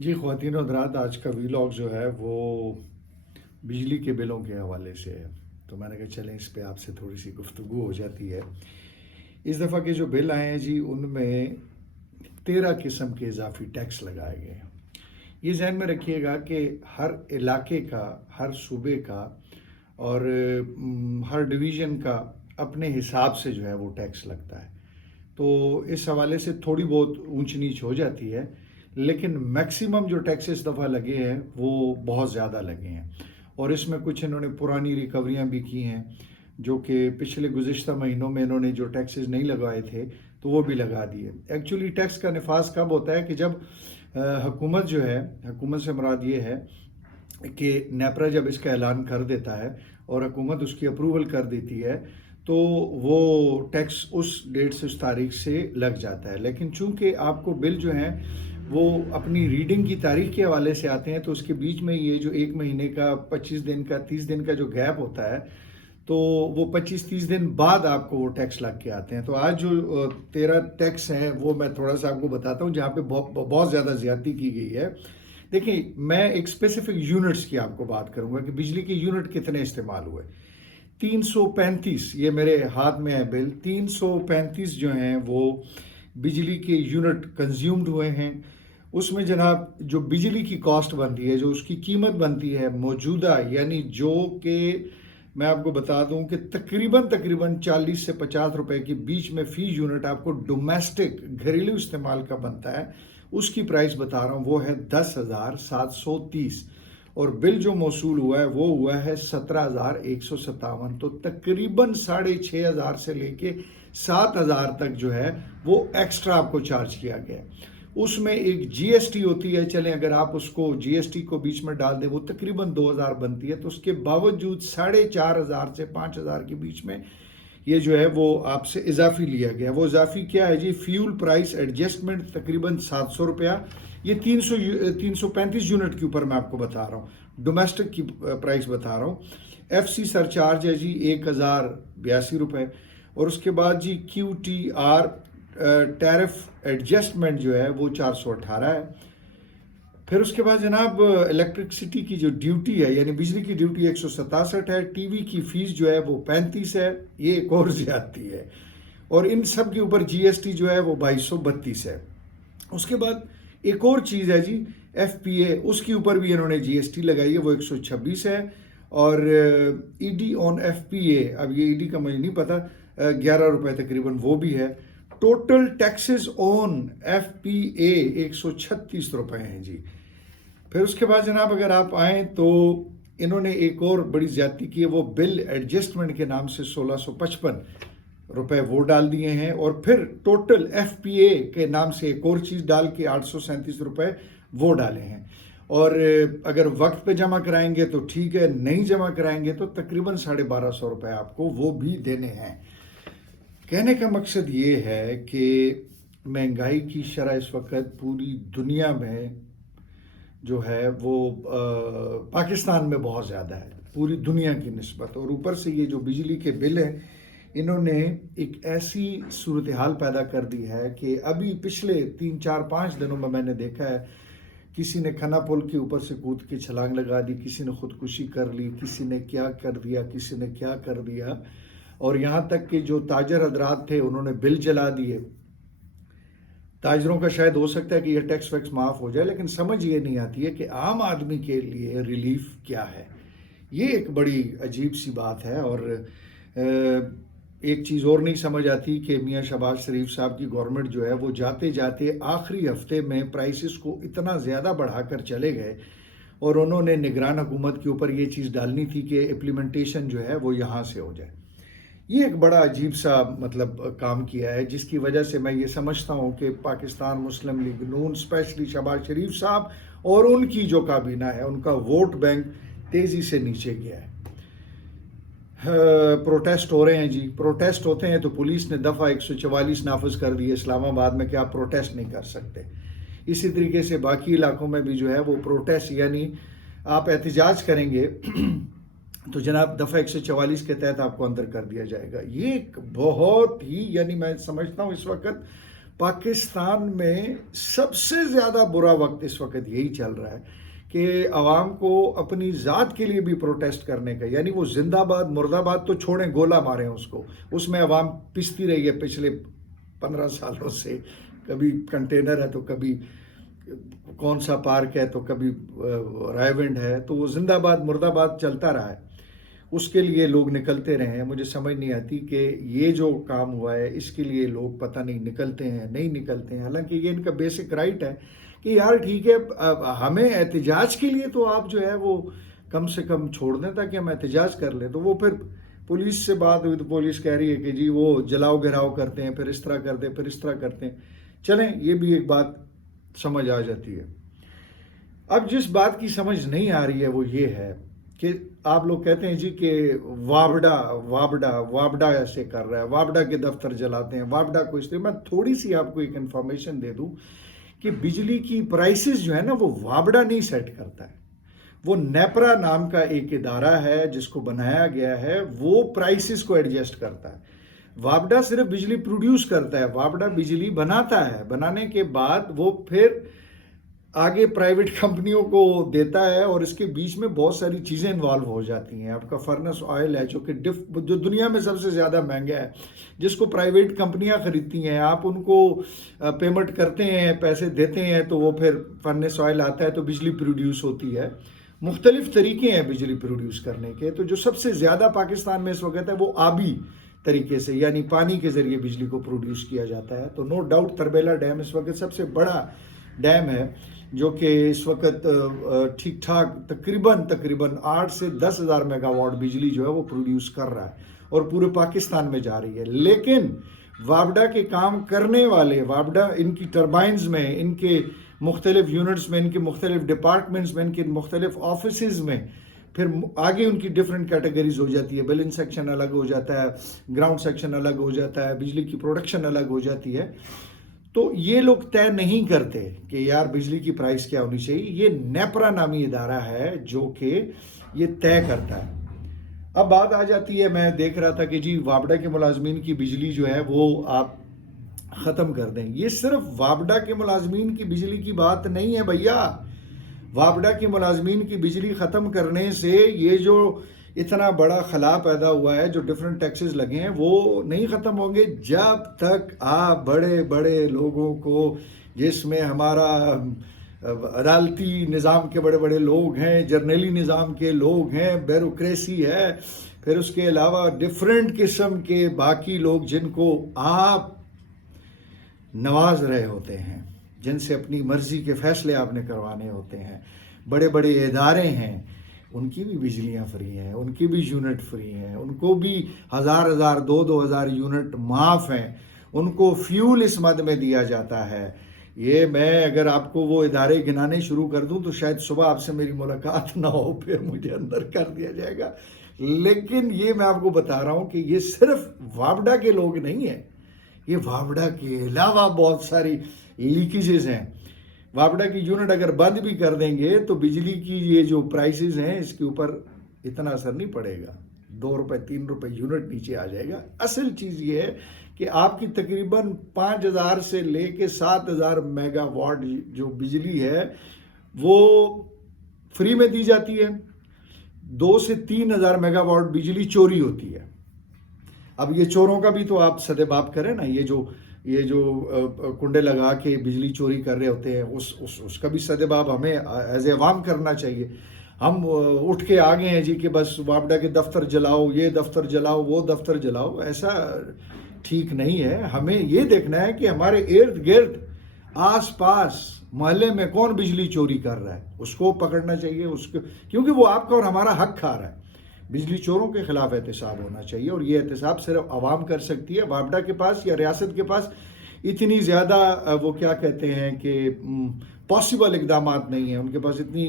جی خواتین و حضرات، آج کا ویلاگ جو ہے وہ بجلی کے بلوں کے حوالے سے ہے، تو میں نے کہا چلیں اس پہ آپ سے تھوڑی سی گفتگو ہو جاتی ہے۔ اس دفعہ کے جو بل آئے ہیں جی، ان میں 13 قسم کے اضافی ٹیکس لگائے گئے ہیں۔ یہ ذہن میں رکھیے گا کہ ہر علاقے کا، ہر صوبے کا اور ہر ڈویژن کا اپنے حساب سے جو ہے وہ ٹیکس لگتا ہے، تو اس حوالے سے تھوڑی بہت اونچ نیچ ہو جاتی ہے، لیکن میکسیمم جو ٹیکس اس دفعہ لگے ہیں وہ بہت زیادہ لگے ہیں، اور اس میں کچھ انہوں نے پرانی ریکوریاں بھی کی ہیں جو کہ پچھلے گزشتہ مہینوں میں انہوں نے جو ٹیکسز نہیں لگائے تھے تو وہ بھی لگا دیے۔ ایکچولی ٹیکس کا نفاذ کب ہوتا ہے کہ جب حکومت جو ہے، حکومت سے مراد یہ ہے کہ نیپرا جب اس کا اعلان کر دیتا ہے اور حکومت اس کی اپروول کر دیتی ہے تو وہ ٹیکس اس ڈیٹ سے، اس تاریخ سے لگ جاتا ہے۔ لیکن چونکہ آپ کو بل جو ہیں وہ اپنی ریڈنگ کی تاریخ کے حوالے سے آتے ہیں، تو اس کے بیچ میں یہ جو ایک مہینے کا، 25 دن کا، 30 دن کا جو گیپ ہوتا ہے، تو وہ 25-30 دن بعد آپ کو وہ ٹیکس لگ کے آتے ہیں۔ تو آج جو 13 ٹیکس ہیں وہ میں تھوڑا سا آپ کو بتاتا ہوں جہاں پہ بہت زیادہ زیادتی کی گئی ہے۔ دیکھیں، میں ایک اسپیسیفک یونٹس کی آپ کو بات کروں گا کہ بجلی کے یونٹ کتنے استعمال ہوئے۔ 335، یہ میرے ہاتھ میں ہے بل، 335 جو ہیں وہ بجلی کے یونٹ کنزیومڈ ہوئے ہیں۔ اس میں جناب جو بجلی کی کاسٹ بنتی ہے، جو اس کی قیمت بنتی ہے موجودہ، یعنی جو کہ میں آپ کو بتا دوں کہ تقریباً 40 سے 50 روپے کے بیچ میں فی یونٹ آپ کو ڈومیسٹک گھریلو استعمال کا بنتا ہے، اس کی پرائس بتا رہا ہوں، وہ ہے 10,730، اور بل جو موصول ہوا ہے وہ ہوا ہے 17,157، تو تقریباً 6,500 سے لے کے 7,000 تک جو ہے وہ ایکسٹرا آپ کو چارج کیا گیا ہے۔ اس میں ایک جی ایس ٹی ہوتی ہے، چلیں اگر آپ اس کو جی ایس ٹی کو بیچ میں ڈال دیں، وہ تقریباً 2,000 بنتی ہے، تو اس کے باوجود 4,500 سے 5,000 کے بیچ میں یہ جو ہے وہ آپ سے اضافی لیا گیا۔ وہ اضافی کیا ہے جی؟ فیول پرائس ایڈجسٹمنٹ تقریباً 700 روپیہ، یہ 335 یونٹ کے اوپر میں آپ کو بتا رہا ہوں، ڈومیسٹک کی پرائس بتا رہا ہوں۔ ایف سی سرچارج ہے جی 1,082 روپے، اور اس کے بعد جی کیو ٹی آر ٹیرف ایڈجسٹمنٹ جو ہے وہ 418 ہے۔ پھر اس کے بعد جناب الیکٹرکسٹی کی جو ڈیوٹی ہے، یعنی بجلی کی ڈیوٹی 167 ہے، ٹی وی کی فیس جو ہے وہ 35 ہے، یہ ایک اور زیادتی ہے، اور ان سب کے اوپر جی ایس ٹی جو ہے وہ 2,232 ہے۔ اس کے بعد ایک اور چیز ہے جی ایف پی اے، اس کے اوپر بھی انہوں نے جی ایس ٹی لگائی ہے، وہ 126 ہے، اور ای ڈی آن ایف پی اے، اب یہ ای ڈی کا مجھے نہیں پتا، 11 روپے تقریباً وہ بھی ہے۔ Total taxes on F P A 136 روپے ہیں جی۔ پھر اس کے بعد جناب اگر آپ آئیں تو انہوں نے ایک اور بڑی زیادتی کی ہے، وہ بل ایڈجسٹمنٹ کے نام سے 1,655 روپے وہ ڈال دیے ہیں، اور پھر ٹوٹل ایف پی اے کے نام سے ایک اور چیز ڈال کے 837 روپے وہ ڈالے ہیں، اور اگر وقت پہ جمع کرائیں گے تو ٹھیک ہے، نہیں جمع کرائیں گے تو تقریباً 1,250 روپے آپ کو وہ بھی دینے ہیں۔ کہنے کا مقصد یہ ہے کہ مہنگائی کی شرح اس وقت پوری دنیا میں جو ہے وہ پاکستان میں بہت زیادہ ہے پوری دنیا کی نسبت، اور اوپر سے یہ جو بجلی کے بل ہیں، انہوں نے ایک ایسی صورتحال پیدا کر دی ہے کہ ابھی پچھلے 3-4-5 دنوں میں نے دیکھا ہے، کسی نے کھنا پل کے اوپر سے کود کے چھلانگ لگا دی، کسی نے خودکشی کر لی، کسی نے کیا کر دیا، کسی نے کیا کر دیا، اور یہاں تک کہ جو تاجر حضرات تھے انہوں نے بل جلا دیے۔ تاجروں کا شاید ہو سکتا ہے کہ یہ ٹیکس ویکس معاف ہو جائے، لیکن سمجھ یہ نہیں آتی ہے کہ عام آدمی کے لیے ریلیف کیا ہے۔ یہ ایک بڑی عجیب سی بات ہے، اور ایک چیز اور نہیں سمجھ آتی کہ میاں شہباز شریف صاحب کی گورنمنٹ جو ہے وہ جاتے جاتے آخری ہفتے میں پرائسز کو اتنا زیادہ بڑھا کر چلے گئے، اور انہوں نے نگران حکومت کے اوپر یہ چیز ڈالنی تھی کہ امپلیمنٹیشن جو ہے وہ یہاں سے ہو جائے۔ یہ ایک بڑا عجیب سا کام کیا ہے، جس کی وجہ سے میں یہ سمجھتا ہوں کہ پاکستان مسلم لیگ نون، اسپیشلی شہباز شریف صاحب اور ان کی جو کابینہ ہے، ان کا ووٹ بینک تیزی سے نیچے گیا ہے۔ پروٹیسٹ ہو رہے ہیں جی، پروٹیسٹ ہوتے ہیں تو پولیس نے دفعہ 144 نافذ کر دی ہے اسلام آباد میں کہ آپ پروٹیسٹ نہیں کر سکتے۔ اسی طریقے سے باقی علاقوں میں بھی جو ہے وہ پروٹیسٹ، یعنی آپ احتجاج کریں گے تو جناب دفعہ 144 کے تحت آپ کو اندر کر دیا جائے گا۔ یہ ایک بہت ہی، یعنی میں سمجھتا ہوں اس وقت پاکستان میں سب سے زیادہ برا وقت اس وقت یہی چل رہا ہے کہ عوام کو اپنی ذات کے لیے بھی پروٹیسٹ کرنے کا، یعنی وہ زندہ آباد مرد آباد تو چھوڑیں، گولہ ماریں اس کو، اس میں عوام پستی رہی ہے پچھلے 15 سالوں سے، کبھی کنٹینر ہے تو کبھی کون سا پارک ہے تو کبھی رائے ونڈ ہے، تو وہ زندہ آباد مرد آباد چلتا رہا ہے، اس کے لیے لوگ نکلتے رہے ہیں۔ مجھے سمجھ نہیں آتی کہ یہ جو کام ہوا ہے اس کے لیے لوگ پتہ نہیں نکلتے ہیں نہیں نکلتے ہیں، حالانکہ یہ ان کا بیسک رائٹ ہے کہ یار ٹھیک ہے ہمیں احتجاج کے لیے تو آپ جو ہے وہ کم سے کم چھوڑ دیں تاکہ ہم احتجاج کر لیں۔ تو وہ پھر پولیس سے بات ہوئی تو پولیس کہہ رہی ہے کہ جی وہ جلاؤ گھراؤ کرتے ہیں، پھر اس طرح کرتے ہیں، پھر اس طرح کرتے ہیں۔ چلیں یہ بھی ایک بات سمجھ آ جاتی ہے۔ اب جس بات کی سمجھ نہیں آ رہی ہے وہ یہ ہے کہ آپ لوگ کہتے ہیں جی کہ وابڈا ایسے کر رہا ہے، وابڈا کے دفتر جلاتے ہیں، وابڈا کو اس طرح۔ میں تھوڑی سی آپ کو ایک انفارمیشن دے دوں کہ بجلی کی پرائسز جو ہے نا وہ وابڈا نہیں سیٹ کرتا ہے، وہ نیپرا نام کا ایک ادارہ ہے جس کو بنایا گیا ہے، وہ پرائسز کو ایڈجسٹ کرتا ہے۔ وابڈا صرف بجلی پروڈیوس کرتا ہے، وابڈا بجلی بناتا ہے، بنانے کے بعد وہ پھر آگے پرائیویٹ کمپنیوں کو دیتا ہے، اور اس کے بیچ میں بہت ساری چیزیں انوالو ہو جاتی ہیں۔ آپ کا فرنس آئل ہے جو دنیا میں سب سے زیادہ مہنگا ہے، جس کو پرائیویٹ کمپنیاں خریدتی ہیں، آپ ان کو پیمنٹ کرتے ہیں، پیسے دیتے ہیں، تو وہ پھر فرنس آئل آتا ہے تو بجلی پروڈیوس ہوتی ہے۔ مختلف طریقے ہیں بجلی پروڈیوس کرنے کے، تو جو سب سے زیادہ پاکستان میں اس وقت ہے وہ آبی طریقے سے، یعنی پانی کے ذریعے بجلی کو پروڈیوس کیا جاتا ہے۔ تو نو ڈاؤٹ تربیلا ڈیم اس وقت سب سے بڑا ڈیم ہے جو کہ اس وقت ٹھیک ٹھاک تقریباً 8 سے 10 ہزار میگا واٹ بجلی جو ہے وہ پروڈیوس کر رہا ہے اور پورے پاکستان میں جا رہی ہے۔ لیکن وابڈا کے کام کرنے والے، وابڈا ان کی ٹربائنز میں، ان کے مختلف یونٹس میں، ان کے مختلف ڈپارٹمنٹس میں، ان کے مختلف آفیسز میں، پھر آگے ان کی ڈیفرنٹ کیٹیگریز ہو جاتی ہے، بلنگ سیکشن الگ ہو جاتا ہے، گراؤنڈ سیکشن الگ ہو جاتا ہے، بجلی کی پروڈکشن الگ ہو جاتی ہے۔ تو یہ لوگ طے نہیں کرتے کہ یار بجلی کی پرائس کیا ہونی چاہیے، یہ نیپرا نامی ادارہ ہے جو کہ یہ طے کرتا ہے۔ اب بات آ جاتی ہے، میں دیکھ رہا تھا کہ جی وابڈا کے ملازمین کی بجلی جو ہے وہ آپ ختم کر دیں۔ یہ صرف وابڈا کے ملازمین کی بجلی کی بات نہیں ہے بھیا، وابڈا کے ملازمین کی بجلی ختم کرنے سے یہ جو اتنا بڑا خلا پیدا ہوا ہے، جو ڈیفرنٹ ٹیکسز لگے ہیں، وہ نہیں ختم ہوں گے جب تک آپ بڑے بڑے لوگوں کو، جس میں ہمارا عدالتی نظام کے بڑے بڑے لوگ ہیں، جرنیلی نظام کے لوگ ہیں، بیوروکریسی ہے، پھر اس کے علاوہ ڈیفرنٹ قسم کے باقی لوگ جن کو آپ نواز رہے ہوتے ہیں، جن سے اپنی مرضی کے فیصلے آپ نے کروانے ہوتے ہیں، بڑے بڑے ادارے ہیں، ان کی بھی بجلیاں فری ہیں، ان کی بھی یونٹ فری ہیں، ان کو بھی 1000 دو ہزار یونٹ معاف ہیں، ان کو فیول اس مد میں دیا جاتا ہے۔ یہ میں اگر آپ کو وہ ادارے گنانے شروع کر دوں تو شاید صبح آپ سے میری ملاقات نہ ہو، پھر مجھے اندر کر دیا جائے گا۔ لیکن یہ میں آپ کو بتا رہا ہوں کہ یہ صرف وابڈا کے لوگ نہیں ہیں، یہ وابڈا کے علاوہ بہت ساری لیکیجز ہیں۔ وابڈا کی یونٹ اگر بند بھی کر دیں گے تو بجلی کی یہ جو پرائسز ہیں اس کے اوپر اتنا اثر نہیں پڑے گا، 2 روپے 3 روپے یونٹ نیچے آ جائے گا۔ اصل چیز یہ ہے کہ آپ کی تقریباً 5000 سے لے کے 7000 میگا واٹ جو بجلی ہے وہ فری میں دی جاتی ہے، 2 سے 3 ہزار میگا واٹ بجلی چوری ہوتی ہے۔ اب یہ چوروں کا بھی تو آپ سدباب کریں نا، یہ جو کنڈے لگا کے بجلی چوری کر رہے ہوتے ہیں، اس کا بھی سدباب ہمیں ایز اے عوام کرنا چاہیے۔ ہم اٹھ کے آگے ہیں جی کہ بس وابڈا کے دفتر جلاؤ، یہ دفتر جلاؤ، وہ دفتر جلاؤ، ایسا ٹھیک نہیں ہے۔ ہمیں یہ دیکھنا ہے کہ ہمارے ارد گرد آس پاس محلے میں کون بجلی چوری کر رہا ہے، اس کو پکڑنا چاہیے، کیونکہ وہ آپ کا اور ہمارا حق کھا رہا ہے۔ بجلی چوروں کے خلاف احتساب ہونا چاہیے، اور یہ احتساب صرف عوام کر سکتی ہے۔ وابڈا کے پاس یا ریاست کے پاس اتنی زیادہ وہ کیا کہتے ہیں کہ پاسبل اقدامات نہیں ہیں، ان کے پاس اتنی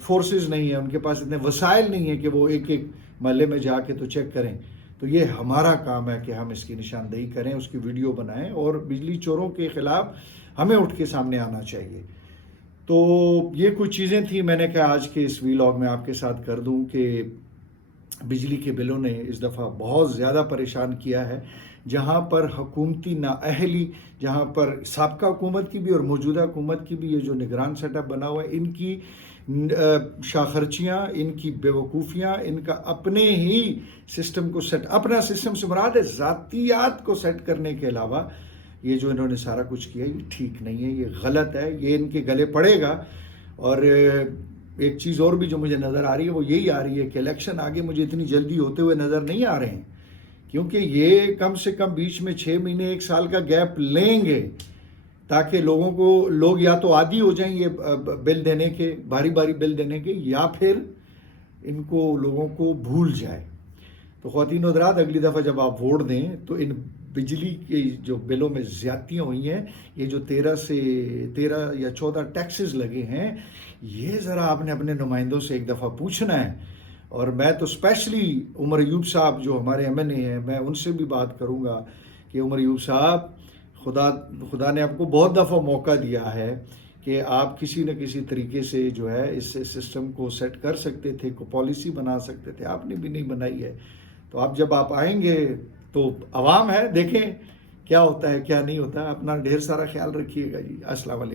فورسز نہیں ہیں، ان کے پاس اتنے وسائل نہیں ہیں کہ وہ ایک ایک محلے میں جا کے تو چیک کریں۔ تو یہ ہمارا کام ہے کہ ہم اس کی نشاندہی کریں، اس کی ویڈیو بنائیں، اور بجلی چوروں کے خلاف ہمیں اٹھ کے سامنے آنا چاہیے۔ تو یہ کچھ چیزیں تھیں، میں نے کہا آج کے اس ویلاگ میں آپ کے ساتھ کر دوں کہ بجلی کے بلوں نے اس دفعہ بہت زیادہ پریشان کیا ہے۔ جہاں پر حکومتی نااہلی، جہاں پر سابقہ حکومت کی بھی اور موجودہ حکومت کی بھی یہ جو نگران سیٹ اپ بنا ہوا ہے، ان کی شاخرچیاں، ان کی بیوقوفیاں، ان کا اپنے ہی سسٹم کو اپنا سسٹم سے مراد ہے ذاتیات کو سیٹ کرنے کے علاوہ یہ جو انہوں نے سارا کچھ کیا یہ ٹھیک نہیں ہے، یہ غلط ہے، یہ ان کے گلے پڑے گا۔ اور ایک چیز اور بھی جو مجھے نظر آ رہی ہے وہ یہی آ رہی ہے کہ الیکشن آگے مجھے اتنی جلدی ہوتے ہوئے نظر نہیں آ رہے ہیں، کیونکہ یہ کم سے کم بیچ میں 6 مہینے 1 سال کا گیپ لیں گے تاکہ لوگ یا تو عادی ہو جائیں یہ بل دینے کے، باری باری بل دینے کے، یا پھر ان کو لوگوں کو بھول جائے۔ تو خواتین و حضرات، اگلی دفعہ جب آپ ووٹ دیں تو ان بجلی کے جو بلوں میں زیادتیاں ہوئی ہیں، یہ جو 13 یا 14 ٹیکسز لگے ہیں، یہ ذرا آپ نے اپنے نمائندوں سے ایک دفعہ پوچھنا ہے۔ اور میں تو اسپیشلی عمر ایوب صاحب جو ہمارے ایم این اے ہیں، میں ان سے بھی بات کروں گا کہ عمر ایوب صاحب، خدا نے آپ کو بہت دفعہ موقع دیا ہے کہ آپ کسی نہ کسی طریقے سے جو ہے اس سسٹم کو سیٹ کر سکتے تھے، کو پالیسی بنا سکتے تھے، آپ نے بھی نہیں بنائی ہے۔ تو آپ جب آپ آئیں گے تو عوام ہے، دیکھیں کیا ہوتا ہے کیا نہیں ہوتا ہے۔ اپنا ڈھیر سارا خیال رکھیے گا جی۔ السلام علیکم۔